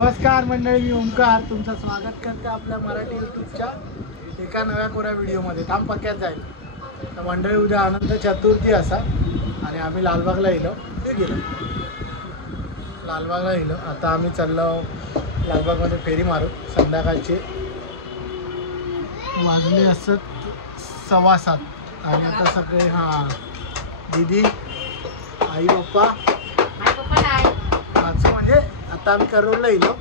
नमस्कार मंडळी, मी ओमकार तुमचं स्वागत करते आपल्या मराठी यूट्यूबच्या एका नव्या कोऱ्या व्हिडिओमध्ये. काम पक्क्यात जाईल. तर मंडळी, उद्या अनंत चतुर्थी असा आणि आम्ही लालबागला गेलो. आता आम्ही चाललो लालबागमध्ये फेरी मारू. संध्याकाळचे वाजले असत 7:15 आणि आता सगळे दीदी, आई पप्पा आज म्हणजे आता आम्ही करोडला येलो.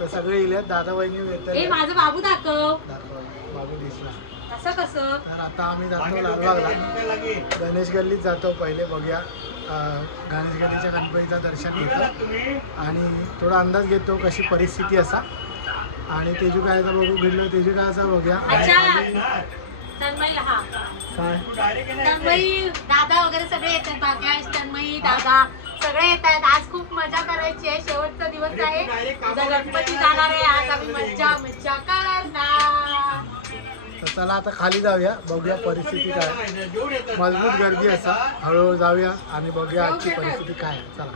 तर सगळे येले. दादा वहिनी येतात. माझा बाबू दाखव. बाबू दिसला असं कसं. तर आता आम्ही जातो लालबागला. गणेश गल्लीत जातो. पहिले बघूया गणेश गल्लीच्या गणपतीचं दर्शन घेतो आणि थोडा अंदाज घेतो कशी परिस्थिती असा. आणि तेजू कायचा बघू गेलो. तेजू कायचा बघूया. तन्मयी दादा वगैरे सगळे येतात. भाग्याश, तन्मयी, दादा सगळे येत आहेत. आज खूप मजा करायची आहे. शेवटचा दिवस आहे. उद्या गणपती जाणार आहे. आज आम्ही मज्जा करणार. तर चला आता खाली जाऊया. बघूया परिस्थिती काय. मजबूत गर्दी असा. हळूहळू जाऊया आणि बघूया आजची परिस्थिती काय आहे. चला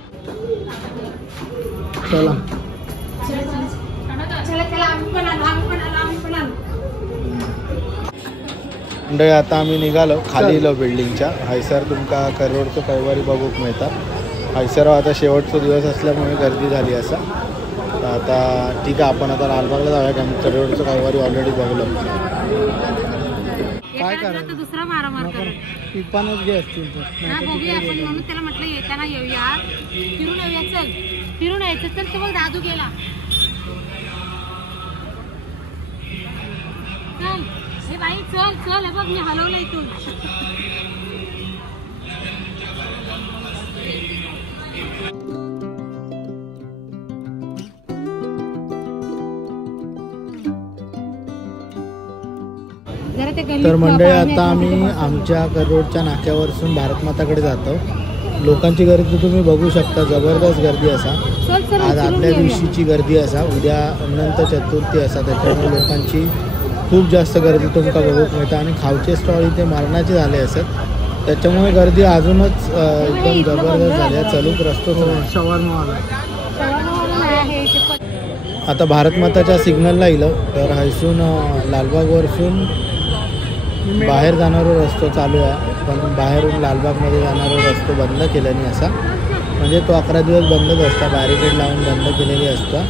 मंडळी, आता आम्ही निघालो. खाली येलो बिल्डिंगच्या. हैसर तुमका करोडचं कैवारी बघूक मिळतात. हैसर आता शेवटचा दिवस असल्यामुळे गर्दी झाली असा. तर आता ठीक आहे, आपण आता लालबागला जाऊया. कारण करोडचं कैवारी ऑलरेडी बघलो. काय करायचं दुसरा मारामार टिप्पानच घे असतील तर बघूया आपण. म्हणून त्याला म्हटलं येताना येऊया, फिरून येऊया. चल फिरून यायचं. चल, तो बघ दादू गेला. चल हे बाई, चल चल. हे बघ मी हलवलं इथून. तर मंडळी, आता आम्ही आमच्या करोडच्या नाक्यावरून भारतमाताकडे जातो. लोकांची गर्दी तुम्ही बघू शकता. जबरदस्त गर्दी असा. आज आदल्या दिवशीची गर्दी असा. उद्या अनंत चतुर्थी असा. त्याच्यामुळे लोकांची खूप जास्त गर्दी तुमका बघूक मिळतं. आणि खावचे स्टॉल इथे मारण्याचे झाले असत. त्याच्यामुळे गर्दी अजूनच एकदम जबरदस्त झाली. चलूक रस्तो आता भारतमाताच्या सिग्नलला येलो. तर हैसून लालबागवरसून बाहेर जाणारा रस्तो चालू आहे. पण बाहेरून लालबागमध्ये जाणारा रस्तो बंद केल्याने असा. म्हणजे तो 11 दिवस बंदच असता. बॅरिकेड लावून बंद केलेली असतं.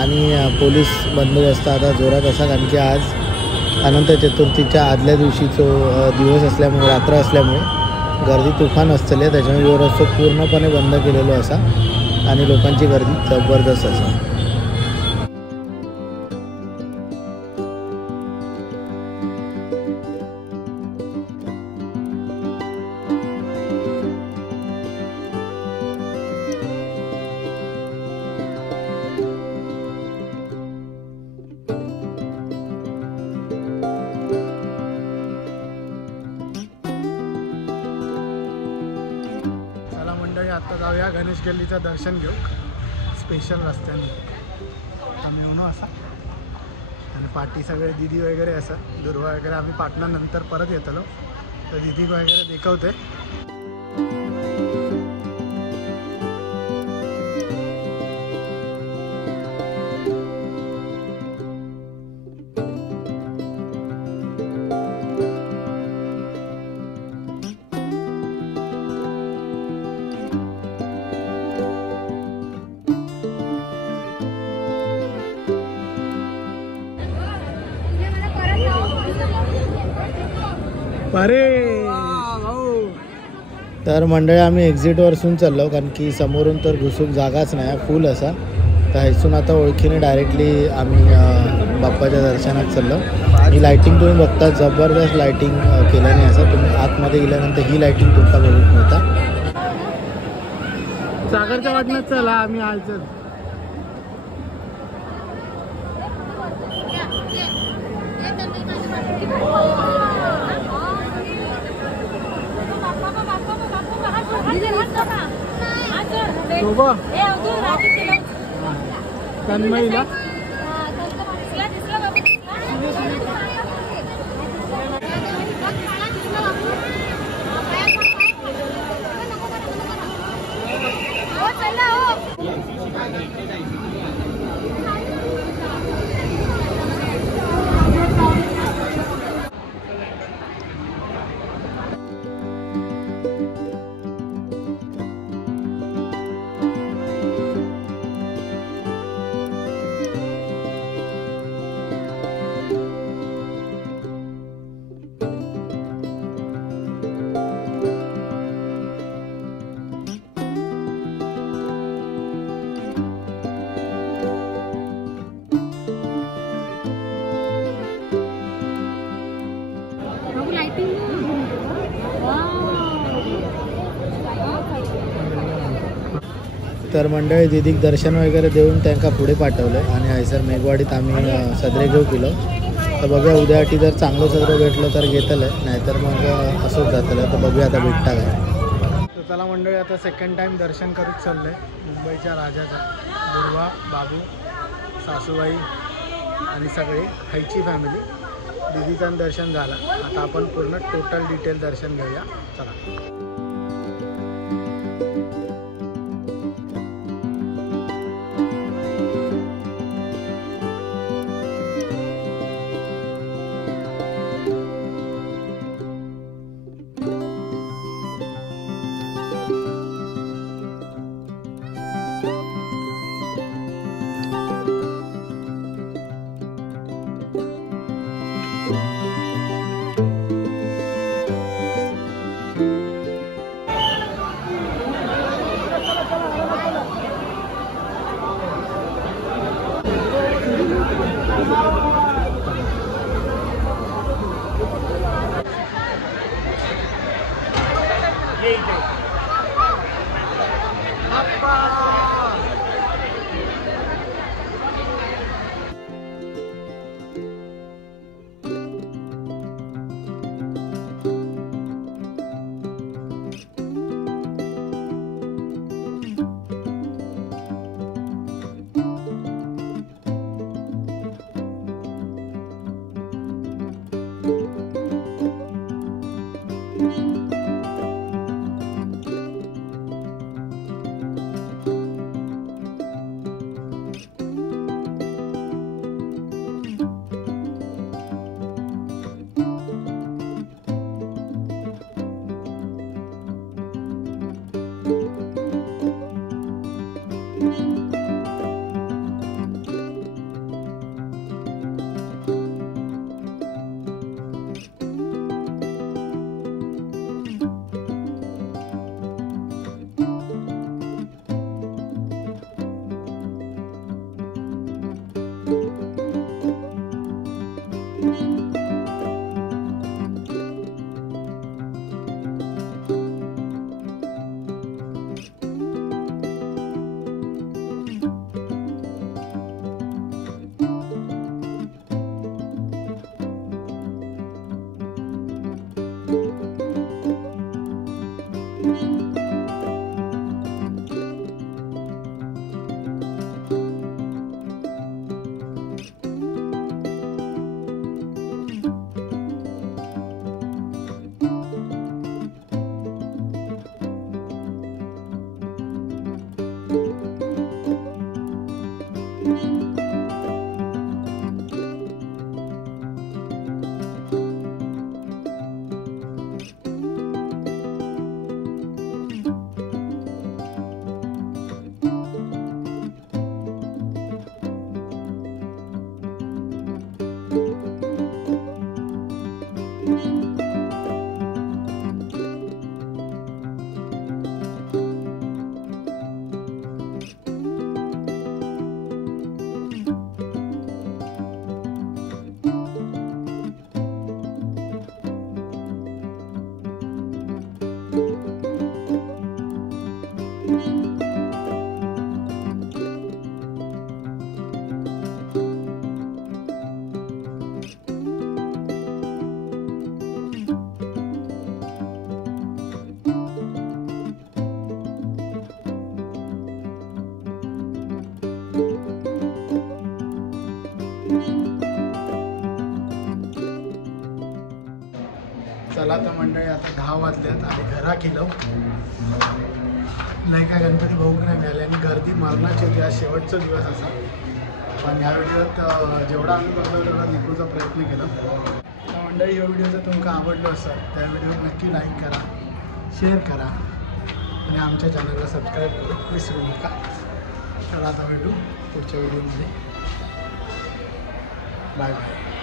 आणि पोलीस बंदोबस्त आता जोरात असा. कारण की आज अनंत चतुर्थीच्या आदल्या दिवशीचो दिवस असल्यामुळे, रात्र असल्यामुळे गर्दी तुफान असतले. त्याच्यामुळे रस्तो पूर्णपणे बंद केलेलो असा. आणि लोकांची गर्दी जबरदस्त असा. आता जाऊया गणेश गल्लीचं दर्शन घेऊ. स्पेशल रस्त्याने आम्ही येऊन असा. आणि पाठी सगळे दिदी वगैरे असं दुर्वा वगैरे आम्ही पाटणानंतर परत येतलो. तर दिदी वगैरे देखवते. अरे तर मंडळी, आम्ही एक्झिटवरसून चाललो. कारण की समोरून तर घुसूक जागाच नाही, फुल असा. तर ह्यातून आता ओळखीने डायरेक्टली आम्ही बाप्पाच्या दर्शनात चाललो. ही लायटिंग तुम्ही बघता, जबरदस्त लायटिंग केल्याने असं. तुम्ही आतमध्ये गेल्यानंतर ही लायटिंग तुमचा बघूक मिळता. सागरच्या वाटण्यात चला आम्ही आज तन्मयीला तर मंडळी दिदीक दर्शन वगैरे देऊन त्यांना पुढे पाठवलं आणि हयसर मेघवाडीत आम्ही सदरे घेऊ केलो. तर बघूया उद्यासाठी जर चांगलं सदरं भेटलं तर घेतलं, नाहीतर मग असंच जातलं. तर बघूया आता भेटता काय. तर चला मंडळी आता सेकंड टाईम दर्शन करूच चाललं आहे मुंबईच्या राजाचा. दुर्वा, बाबू, सासूबाई आणि सगळे खायची फॅमिली. दिदीचं दर्शन झालं. आता आपण पूर्ण टोटल डिटेल दर्शन घेऊया. चला. चला तर मंडळी आता 10 वाजल्यात आणि घरा केलं नाही का गणपती बघूक नाही मिळाले आणि गर्दी मरणाची होती. आज शेवटचा दिवस असा. पण ह्या व्हिडिओत जेवढा आम्ही बघलो तेवढा निघूचा प्रयत्न केला. तर मंडळी या व्हिडिओ जर तुमका आवडलो असेल त्या व्हिडिओ नक्की लाईक करा, शेअर करा आणि आमच्या चॅनलला सबस्क्राईब करू विसरू नका. तर आता भेटू पुढच्या व्हिडिओमध्ये. Bye bye.